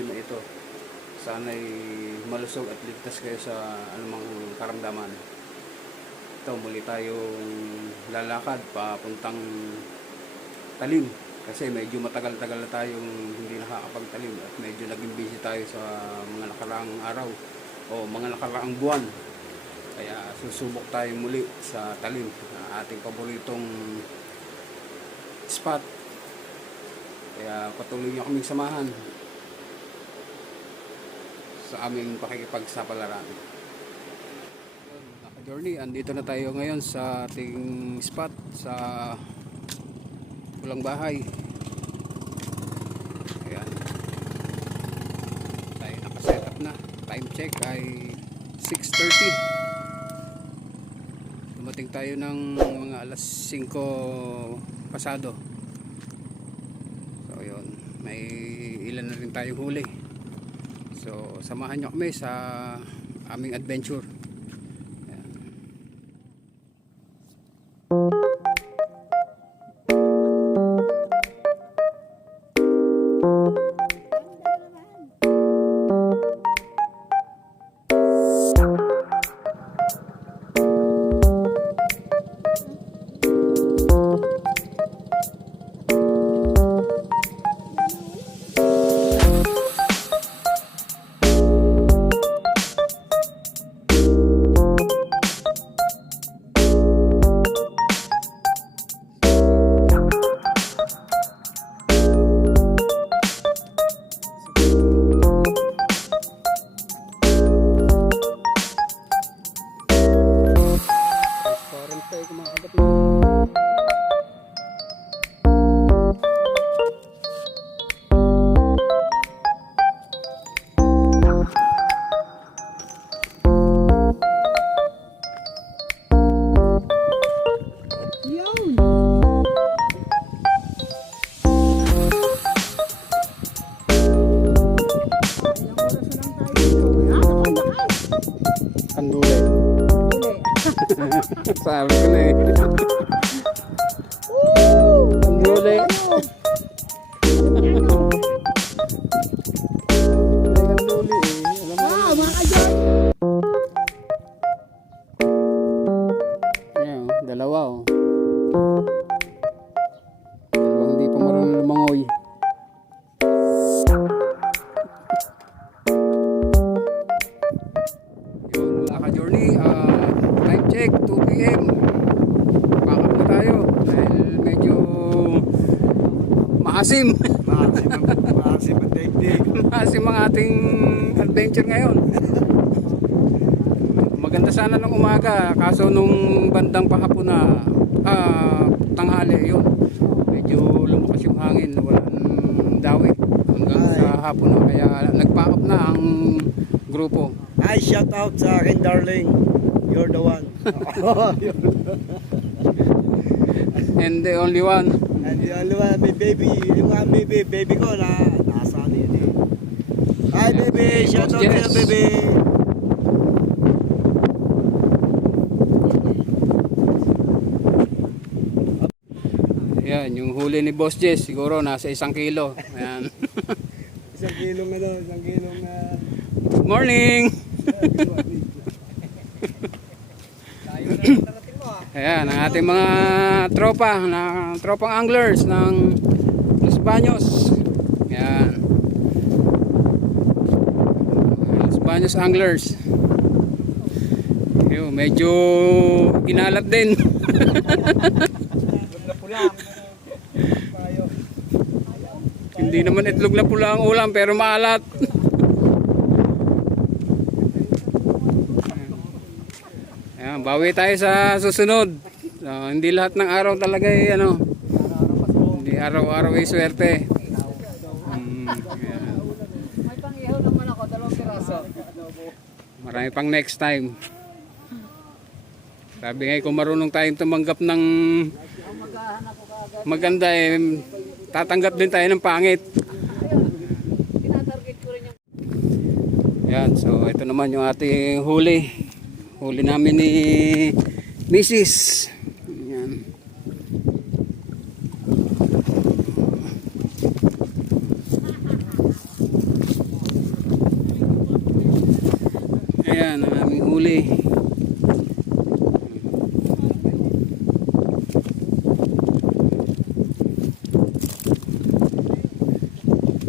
video na ito. Sana'y malusog at ligtas kayo sa anumang karamdaman. Ito, muli tayong lalakad papuntang talim. Kasi medyo matagal-tagal na tayong hindi nakakapagtalim at medyo naging busy tayo sa mga nakaraang araw o mga nakaraang buwan. Kaya susubok tayo muli sa talim, ating paboritong spot. Kaya patuloy nyo kaming samahan sa aming pakikipagsapalaran. Naka-journey, andito na tayo ngayon sa ating spot sa Pulang Bahay. Ayan. Tayo nakaset up na. Time check ay 6:30. Dumating tayo ng mga alas 5 pasado. So yun, may ilan na rin tayong huli. So samahan nyo kami sa aming adventure. Ayan. Kandule. Sabi ko na eh. Kandule. Kandule eh. Alam mo na. Ayan, dalawa oh. Dalawang hindi pa marunong lumangoy. Time check 2 PM. Pack up na tayo dahil medyo maasim. Maasim ang daigdig. Maasim ang ating adventure ngayon. Maganda sana nung umaga, kaso nung bandang pahapon na tanghali yun, medyo lumakas yung hangin, walang dawi hanggang sa hapon na, kaya nag-pack up na ang grupo. I shout out sa akin, darling. You're the one. And the only one. And the only one, my baby. Yung baby ko na nasa yun eh. Hi baby, shout out Yes. sa baby. Ayan, yung huli ni Boss Jess, siguro nasa 1 kilo. Ayan. 1 kilong ano, 1 kilong Good morning! Ayan, ang ating mga tropa, tropang anglers ng Los Baños. Ayan. Los Baños anglers. Yo, medyo inalat din. Hindi naman itlog na pula ang ulam pero maalat. Ayan, bawi tayo sa susunod. So, hindi lahat ng araw talaga ay ano. Hindi araw-araw ay swerte. May pang-ihaw naman ako, 2 piraso. Marami pang next time. Sabi nga kung marunong tayong tumanggap ng maganda eh, tatanggap din tayo ng pangit. Tinatarget ko rin yung... Yan, so ito naman yung ating huli. Huli namin ni Mrs. Yan. Ayan ang aming huli.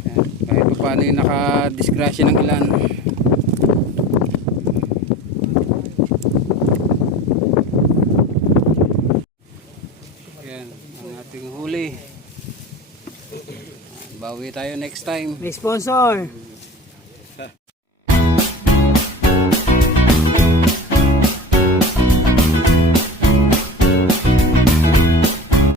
Ayan, kahit pa paano yung nakadisgrasya ng ilan. Ayan ang ating huli. Bawi tayo next time. May sponsor.